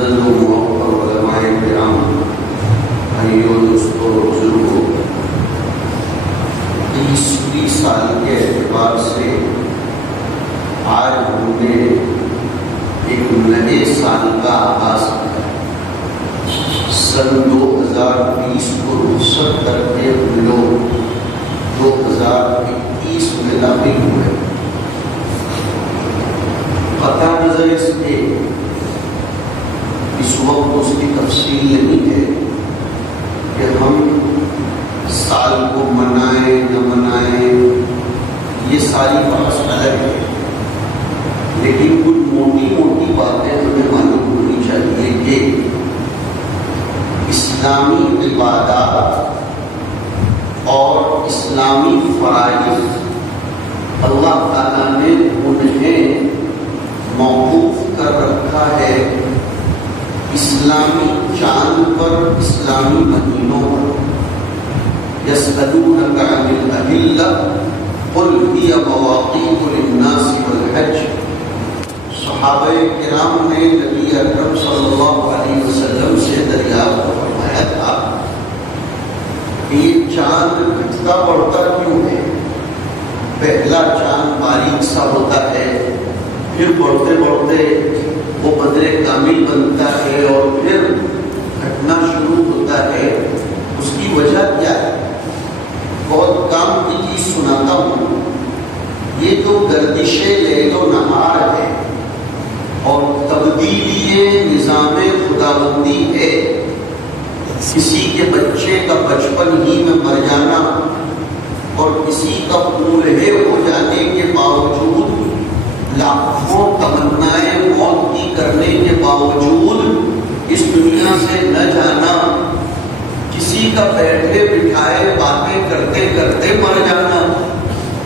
معزز و موقر علماء کرام، بھائیوں، دوستوں، بزرگوں، 30ویں سال کے اعتبار سے آج ہم نے ایک نئے سال کا آغاز کیا۔ سن 2020 کو رخصت کرتے ہم لوگ 2021 میں داخل ہوئے۔ قطع نظر اس کے اس وقت اس کی تفصیل نہیں ہے کہ ہم سال کو منائیں نہ منائیں، یہ ساری بحث الگ ہے، لیکن کچھ موٹی موٹی باتیں ہمیں معلوم ہونی چاہیے کہ اسلامی عبادات اور اسلامی فرائض اللہ تعالیٰ نے انہیں موقوف کر رکھا ہے اسلامی چاند پر، اسلامی مہینوں پر۔ يسألونك عن الأهلة قل هي مواقيت للناس والحج۔ صحابہ کرام نے نبی اکرم صلی اللہ علیہ وسلم سے دریافت فرمایا تھا کہ یہ چاند گھٹتا بڑھتا کیوں ہے؟ پہلا چاند باریک سا ہوتا ہے، پھر بڑھتے بڑھتے وہ بدر کامل بنتا ہے اور پھر گھٹنا شروع ہوتا ہے۔ اس کی وجہ کیا ہے؟ بہت کام کی چیز سناتا ہوں۔ یہ جو گردش لیل و نہار ہے اور تبدیلی نظام خداوندی ہے، کسی کے بچے کا بچپن ہی میں مر جانا اور کسی کا پولہے ہو جانے کے باوجود، لاکھوں تمنائیں موت کی کرنے کے باوجود اس دنیا سے نہ جانا، کسی کا بیٹھے بٹھائے باتیں کرتے کرتے مر جانا،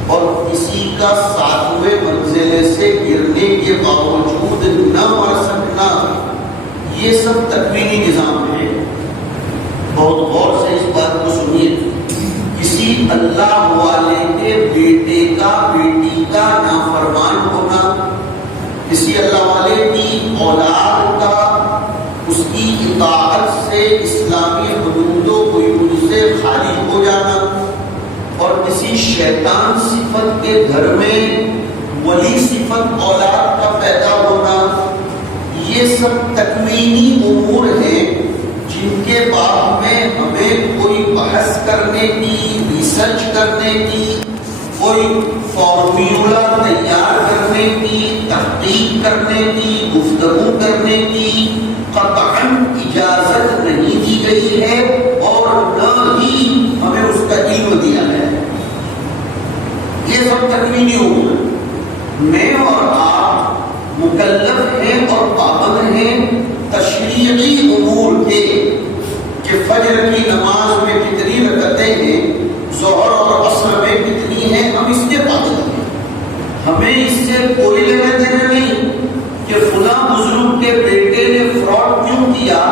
اور کسی کا 7ویں منزلے سے گرنے کے باوجود نہ مر سکنا، یہ سب تکوینی نظام ہے۔ بہت غور سے اس بات کو سنیے۔ کسی اللہ والے کے بیٹے کا، بیٹی کا نافرمان ہونا، کسی اللہ والے کی اولاد کا اس کی اطاعت سے اسلامی حدود و قیود سے خالی ہو جانا، اور کسی شیطان صفت کے گھر میں ولی صفت اولاد کا پیدا ہونا، یہ سب تکوینی امور ہیں جن کے بارے میں ہمیں کوئی بحث کرنے کی، ریسرچ کرنے کی، کوئی فارمولا تیار کرنے کی، تحقیق کرنے کی، گفتگو کرنے کی قطعاً اجازت نہیں دی گئی ہے، اور نہ ہی ہمیں اس کا علم دیا ہے۔ یہ سب تکوینی امور ہیں۔ میں اور آپ مکلف ہیں اور پابند ہیں تشریعی امور کے، کہ فجر کی نماز میں کتنی رکعتیں ہیں، ظہر اور عصر میں کتنی ہیں، ہم اس کے پابند ہیں۔ ہمیں اس سے کوئی لینا دینا نہیں کہ فلاں بزرگ کے بیٹے نے فراڈ کیوں کیا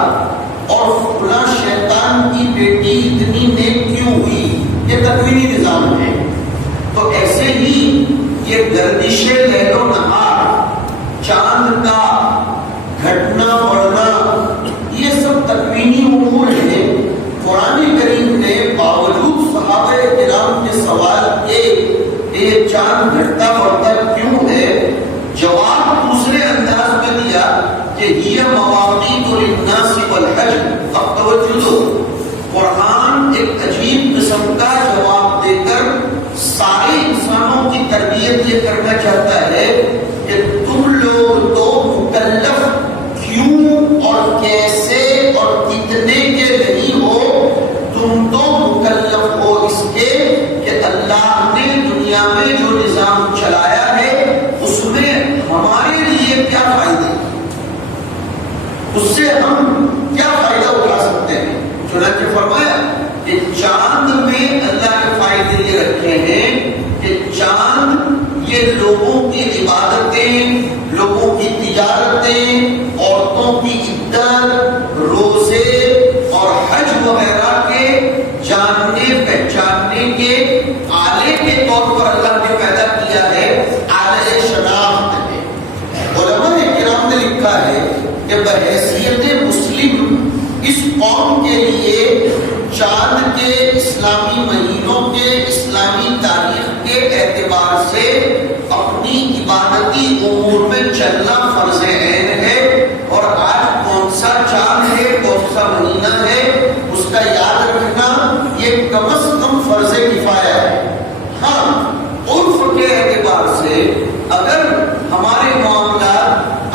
اور فلاں شیطان کی بیٹی اتنی نیک کیوں ہوئی، یہ تکوینی نظام ہے۔ تو ایسے ہی یہ گردش لیل و نہار، چاند کا گھٹنا بڑھنا، یہ سب تکوینی امور ہیں۔ قرآن کریم نے باوجود صحابہ کرام کے سوال کے یہ چاند گھٹتا بڑھتا کیوں ہے، جواب دوسرے انداز میں دیا کہ یہ مواقیت للناس والحج۔ اب توجہ دو، قرآن ایک عجیب قسم کا جواب دے کر سارے انسانوں کی تربیت یہ کرنا چاہتا ہے کہ تم لوگ تو مکلف کیوں اور کیسے اور کتنے کے نہیں ہو، تم تو مکلف ہو اس کے کہ اللہ نے دنیا میں جو نظام چلایا ہے اس میں ہمارے لیے کیا فائدے، اس سے ہم کیا فائدہ اٹھا سکتے ہیں۔ چنانچہ فرمایا کہ چاند میں اللہ کے فائدے یہ رکھے ہیں کہ چاند یہ لوگوں کی عبادتیں، لوگوں کی تجارتیں، عورتوں کی عدت، روزے اور حج وغیرہ کے جاننے پہچاننے کے آلے کے طور پر اللہ نے پیدا کیا ہے، آلے شناخت ہے۔ علماء کرام نے لکھا ہے کہ بحیثیت مسلم اس قوم کے لیے چاند کے، اسلامی مہینوں کے، اسلامی تاریخ کے اعتبار سے اپنی عبادتی امور میں چلنا فرض عین ہے، اور آج کون سا چاند ہے، کون سا مہینہ ہے، اس کا یاد رکھنا یہ کم از کم فرض کفایہ ہے۔ ہاں، عرف کے اعتبار سے اگر ہمارے معاملات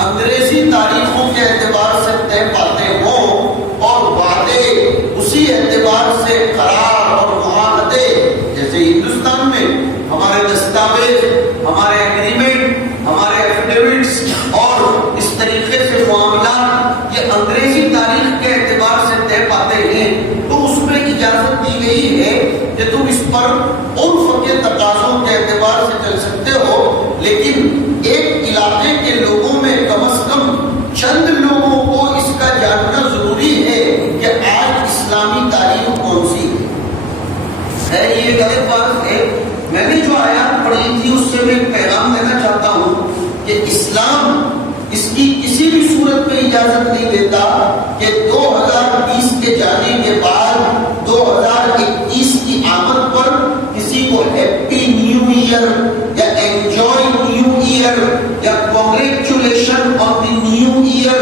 انگریزی تاریخوں کے اعتبار سے طے پاتے ہوں اور وعدے اسی اعتبار سے قرار اور معاہدے، جیسے ہندوستان میں ہمارے دستاویز، ہمارے ایگریمنٹ، ہمارے ایفیڈیوٹس اور اس طریقے سے معاملات یہ انگریزی تاریخ کے اعتبار سے طے پاتے ہیں، تو اس میں اجازت دی گئی ہے کہ تم اس پر عرف کے تقاضوں کے اعتبار سے چل سکتے ہو، لیکن ایک علاقے کے لوگوں میں کم از کم چند لوگوں کو اس کا جاننا ضروری ہے کہ آج اسلامی تاریخ کون سی ہے۔ یہ غلط بات ہے۔ میں نے جو آیات پڑھی تھی اس سے میں ایک پیغام دینا چاہتا ہوں کہ اسلام اس کی کسی بھی صورت میں اجازت نہیں دیتا کہ 2020 کے جانے کے بعد 2021 کی آمد پر کسی کو ہیپی نیو ایئر یا انجوائے نیو ایئر یا congratulation on the new year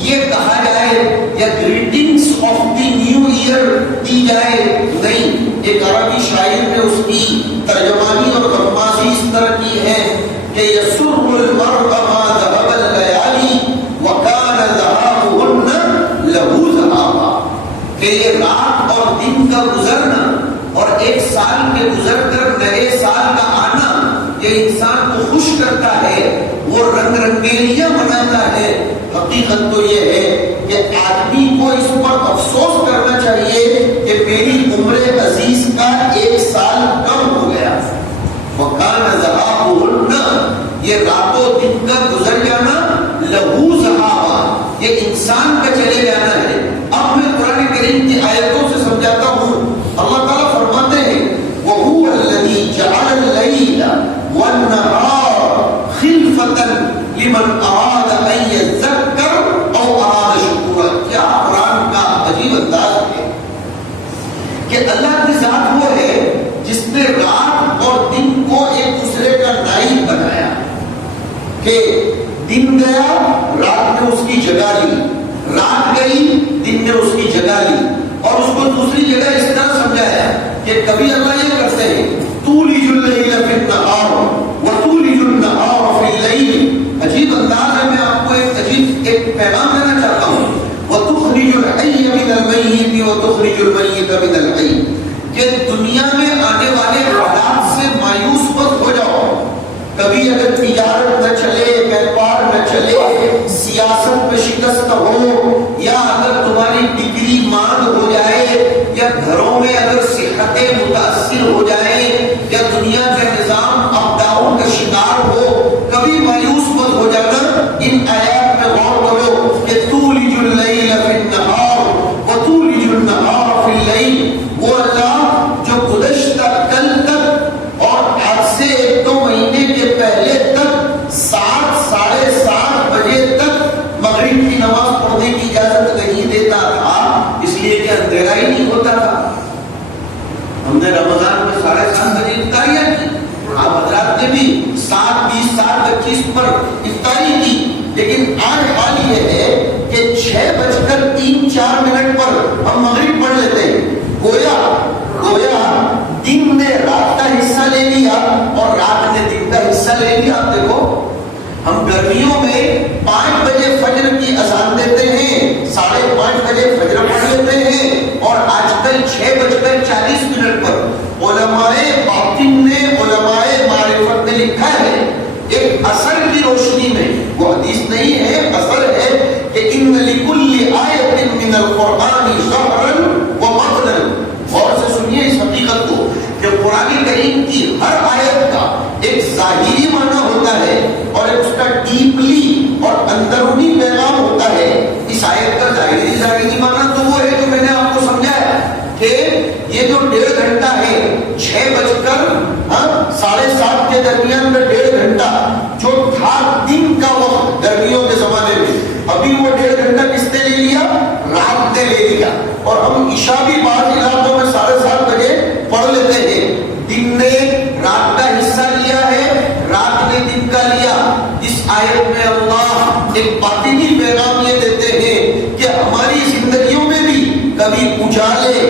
یہ کہا جائے یا greetings of the new year دی جائے، نہیں۔ ایک عربی شاعر نے اس کی ترجمانی اور غمازی اس طرح کی ہے کہ یسر المرء ما ذهب الليالي وكان ذهابهن له ذهابا، کہ یہ رات اور دن کا گزرنا اور ایک سال کے گزر کر نئے سال کا آنا یہ انسان کو خوش کرتا ہے، وہ رنگ رنگیلیاں مناتا ہے۔ حقیقت تو یہ ہے کہ آدمی کو اس پر افسوس کرنا چاہیے کہ میری عمر عزیز کا ایک سال کم ہو گیا۔ وَكَانَ ذَهَابُهُنَّ، یہ راتوں دن کا گزر جانا، لَهُ ذَهَابًا، یہ انسان کا چلے جانا ہے۔ اب میں قرآن کریم کی آیتوں سے سمجھاتا ہوں۔ اللہ تعالیٰ فرماتے ہیں وَهُوَ الَّذِي جَعَلَ اللَّيْلَ وَالنَّهَارَ خِلْفَةً لِمَنْ أَرَادَ أَن يَذَّكَّرَ أَوْ أَرَادَ شُكُورًا۔ کیا قرآن کا عجیب انداز ہے کہ اللہ کی ذات وہ ہے جس نے رات اور دن کو ایک دوسرے کا نائب بنایا، کہ دن گیا رات نے اس کی جگہ لی، رات گئی دن نے اس کی جگہ لی، اور اس کو دوسری جگہ اس طرح سمجھایا کہ کبھی اللہ یہ کرتے ہیں تولج اللیل فی النہار وتولج النہار فی اللیل۔ عجیب انداز ہے۔ میں آپ کو ایک پیغام دینا چاہتا ہوں، وتخرج الحی من المیت وتخرج المیت من الحی، کہ دنیا میں آنے والے حالات سے مایوس مت ہو جاؤ۔ کبھی اگر تجارت نہ چلے، بیپار نہ چلے، سیاست میں شکست ہو، یا اگر تمہاری ڈگری ماند ہو جائے، یا گھروں میں اگر صحتیں متاثر ہو جائیں، یا دنیا کا نظام اپ ڈاؤن کا شکار ہو، کبھی مایوس مت ہو جانا۔ ان آیات میں غور کرو کہ تولج اللیل فی النہار وتولج النہار فی اللیل، وہ اللہ جو گزشتہ کل تک اور آج سے 1-2 مہینے کے پہلے تک 7 ساڑھے 7 بجے تک مغرب کی نماز پڑھنے کی اجازت نہیں دیتا تھا، اس لیے کہ اندھیرا ہی نہیں ہوتا تھا۔ ہم نے رمضان میں 7:30 بجے افطاریاں کی، آپ حضرات نے بھی 7:20 7:25 پر افطاری کی، لیکن آج حال یہ ہے کہ 6:03-4 پر ہم مغرب پڑھ لیتے ہیں۔ گویا دن نے رات کا حصہ لے لیا اور رات نے دن کا حصہ لے لیا۔ آپ دیکھو، ہم گرمیوں میں 5 بجے فجر کی اذان دیتے ہیں، 5:30 بجے فجر پڑھ لیتے ہیں، اور آج کل 6:40 پر علماء باطن نے، علماء معرفت نے لکھا ہے ایک اثر کی روشنی میں، وہ حدیث نہیں ہے، اثر ہے کہ ان لکل آیت من القرآن ظہرا وبطنا۔ غور سے سنیے اس حقیقت کو کہ قرآن کریم کی ہر آیت کا ایک ظاہری معنی ہوتا ہے اور ایک اس کا ڈیپلی اور اندرونی پیغام ہوتا ہے۔ اس آیت کا ظاہری معنی تو وہ ہے جو میں نے آپ کو سمجھایا کہ یہ جو 1.5 گھنٹہ ہے، 6:7 کے درمیان میں 1.5 گھنٹہ جو تھا دن کا وقت گرمیوں کے زمانے میں، ابھی وہ 1.5 رات نے لے لیا. اور ہم عشاء بھی بعض علاقوں میں 7:30 بجے پڑھ لیتے ہیں. دن نے رات کا حصہ لیا ہے, رات نے دن کا لیا. اس آیت میں اللہ ایک باطنی پیغام یہ دیتے ہیں کہ ہماری زندگیوں میں بھی کبھی اجالے,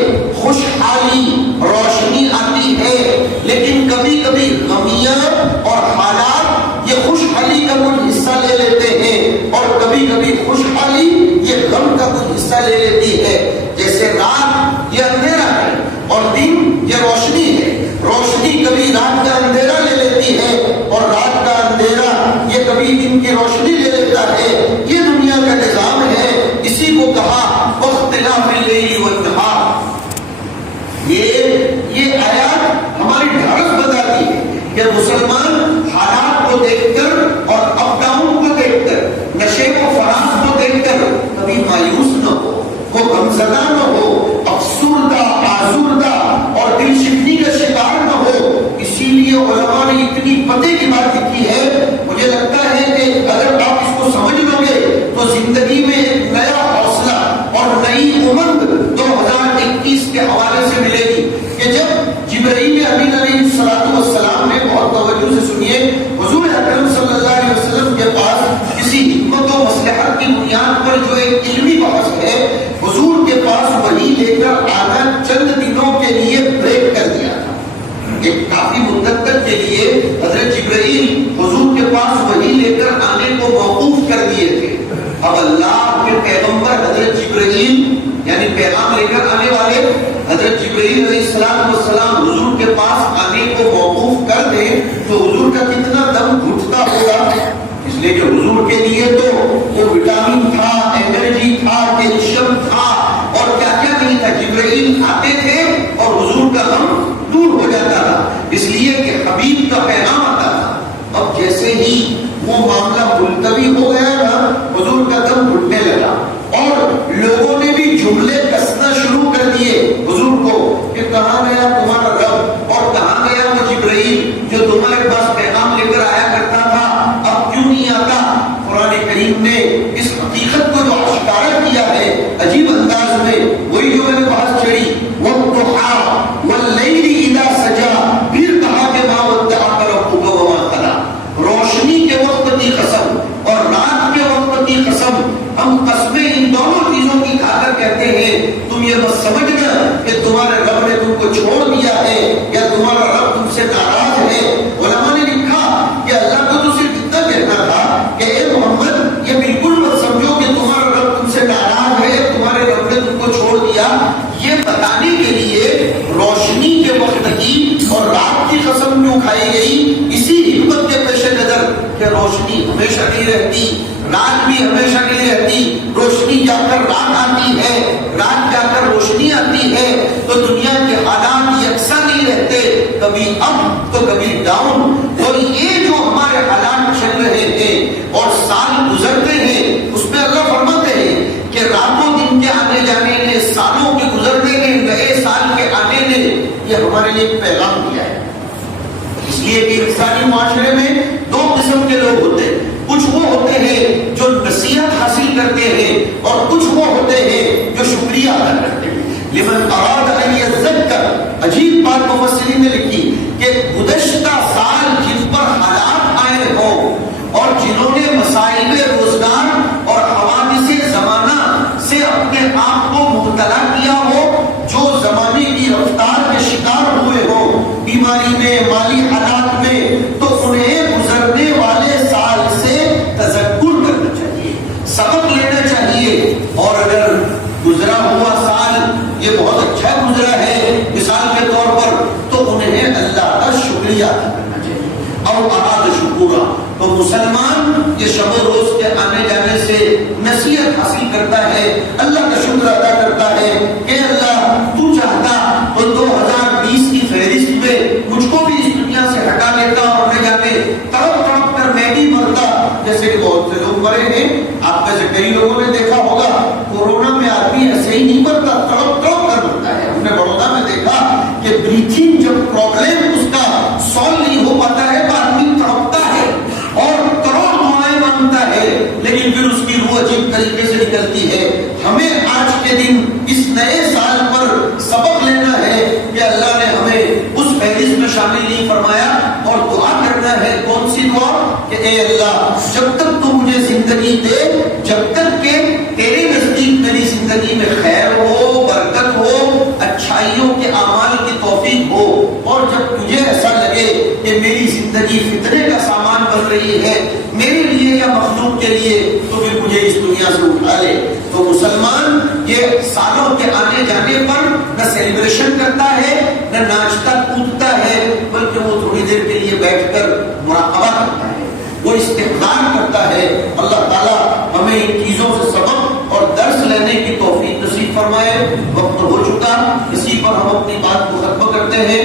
خوشحالی, روشنی آتی ہے, لیکن کبھی کبھی غمیاں اور حالات یہ خوشحالی کا کچھ حصہ لے لیتے ہیں, اور کبھی کبھی خوشحالی یہ غم کا کچھ حصہ لے لیتی ہے. جیسے رات یہ اندھیرا ہے اور دن یہ روشنی ہے. روشنی کبھی رات کا اندھیرا لے لیتی ہے, اور رات کا اندھیرا یہ کبھی دن کی روشنی لے لیتا ہے. یہ دنیا کا نظام ہے. اسی کو کہا واختلاف اللیل والنہار. یہ آیات ہماری ڈھارس بتاتی ہے کہ مسلمان حالات کو دیکھ کر اور اپ ڈاؤن کو دیکھ کر, نشے و فراز کو دیکھ کر کبھی مایوس نہ ہو, وہ غمزدہ نہ ہو, افسردہ, آزردہ اور دل شکنی کا شکار نہ ہو. اسی لیے علماء نے اتنی پتے کی بات کی ہے. مجھے لگتا ہے کہ اگر آپ اس کو سمجھ لو گے تو زندگی میں ایک نیا حوصلہ اور نئی امنگ 2021 کے حوالے سے ملے گی. کہ جب جبرائیل امین علیہ السلام نے, بہت توجہ سے سنیے, حضور اکرم صلی اللہ علیہ وسلم کے پاس کسی حکمت و مصلحت کی بنیاد پر جو ایک علمی بحث ہے, حضور کے پاس وحی لے کر آنا چند دنوں کے لیے بریک کر دیا تھا. ایک کافی مدت تک کے لیے حضرت جبرائیل حضور کے پاس وحی لے کر آنے کو موقوف کر دیے تھے. اب اللہ کے پیغمبر حضرت جبرائیل یعنی پیغام لے کر آنے والے حضرت جبرائیل علیہ السلام حضور کے پاس آنے کو موقوف کر دیں تو حضور کا کتنا دم گھٹتا ہوگا. اس لیے کہ حضور کے لیے تو وہ وٹامن تھا, انرجی تھا, کیلشیم تھا اور کیا کیا نہیں تھا. جبرائیل آتے تھے اور حضور کا غم دور ہو جاتا تھا, اس لیے کہ حبیب کا پیغام آتا تھا. اب جیسے ہی وہ معاملہ ملتوی ہو گیا نا, حضور کا دم گھٹنے لگا اور لوگوں نے بھی جملے کسنا شروع کر دیے حضور کو کہ کہاں گیا تمہارا رب اور کہاں گیا وہ جبرائیل جو تمہارے پاس پیغام لے کر آیا کرتا تھا, اب کیوں نہیں آتا. قرآن کریم نے اس حقیقت کو جو اشکارا کیا ہے عجیب انداز میں, وہی جو میں نے بحث چھڑی والضحی واللیل اذا سجا, پھر کہا کہ ما ودعک ربک وما قلی. روشنی کے وقت کی قسم اور رات کے وقت کی قسم, ہم قسمیں ان دونوں چیزوں کی کھا کر کہتے ہیں تم یہ بس سمجھنا کہ تمہارے رب نے تم کو چھوڑ دیا ہے یا تمہارا رب تم سے ناراض ہے. علماء نے لکھا کہ اللہ کو تو صرف اتنا کہنا تھا کہ اے محمد یہ بالکل مت سمجھو کہ تمہارا رب تم سے ناراض ہے یا تمہارے رب نے تم کو چھوڑ دیا. یہ بتانے کے لیے روشنی کے وقت کی اور رات کی قسم کیوں کھائی گئی, اسی حکمت کے پیش نظر کہ روشنی ہمیشہ نہیں رہتی, رات بھی ہمیشہ نہیں رہتی. روشنی جا کر رات آتی ہے, رات جا کر روشنی آتی ہے, تو دنیا کے حالات یکساں نہیں رہتے, کبھی اپ تو کبھی ڈاؤن. اور یہ جو ہمارے حالات چل رہے ہیں اور سال گزرتے ہیں, اس میں اللہ فرماتے ہیں کہ راتوں دن کے آنے جانے نے, سالوں کے گزرنے نے, نئے سال کے آنے نے, یہ ہمارے لیے ایک پیغام دیا ہے. اس لیے کہ انسانی معاشرے میں دو قسم کے لوگ ہوتے ہیں. کچھ وہ ہوتے ہیں جو نصیحت حاصل کرتے ہیں اور کچھ وہ ہوتے ہیں جو شکریہ ادا کرتے ہیں. لمن اراد ان یذکر, عجیب بات مفسرین نے لکھی کہ گزشتہ سال جن پر حالات آئے ہوں اور جنہوں نے مسائل روزگار اور حوادث زمانہ سے اپنے آپ کو مبتلا کیا ہو, جو زمانے کی رفتار کے شکار ہوئے ہوں بیماری میں, مالی حالات میں, تو انہیں گزرنے والے سال سے تذکر کرنا چاہیے, سبق لینا چاہیے. اور اگر گزرا ہوا سال یہ بہت اچھا گزرا ہے مثال کے طور پر, تو انہیں اللہ کا شکریہ ادا کرنا چاہیے. اور اراد شکورا, تو مسلمان یہ شب و روز کے آنے جانے سے نصیحت حاصل کرتا ہے, اللہ کا شکر ادا کرتا ہے کہ اللہ تو چاہتا تو 2020 کی فہرست میں مجھ کو بھی اس دنیا سے ہٹا لیتا اور نہ جانے تڑپ تڑپ کر میں بھی مرتا. جیسے کہ بہت سے لوگ مرے ہیں, آپ میں سے کئی لوگوں نے دیکھا ہوگا کورونا میں آدمی ایسے ہی نہیں مرتا, تڑپ تڑپ کر مرتا ہے. ہم نے بڑودا میں دیکھا کہ بریتھنگ جب پرابلم اس کا سالو نہیں ہو پاتا ہے تو آدمی تڑپتا ہے اور کروڑ دعائیں مانگتا ہے, لیکن پھر اس کی روح عجیب طریقے سے نکلتی ہے. ہمیں آج کے دن اس نئے سال پر سبق لینا ہے کہ اللہ نے ہمیں اس فہرست میں شامل نہیں فرمایا, اور دعا کرنا ہے. کون سی دعا؟ کہ اے اللہ جب تک تو مجھے زندگی دے, جب تک کہ تیرے نزدیک میری زندگی میں خیر ہو, برکت ہو, اچھائیوں کے اعمال کی توفیق ہو, اور جب تجھے ایسا لگے کہ میری زندگی فتنے کا سامان بن رہی ہے میرے لیے یا مخلوق کے لیے, تو پھر مجھے اس دنیا سے اٹھا لے. تو مسلمان یہ سالوں کے آنے جانے پر نہ سیلیبریشن کرتا ہے, نہ ناچتا کودتا ہے, بلکہ وہ تھوڑی دیر کے لیے بیٹھ کر مراقبہ کرتا ہے, وہ استقبال کرتا ہے. اللہ تعالیٰ ہمیں ان چیزوں سے سبق اور درس لینے کی توفیق نصیب فرمائے. وقت ہو چکا, اسی پر ہم اپنی بات کو ختم کرتے ہیں.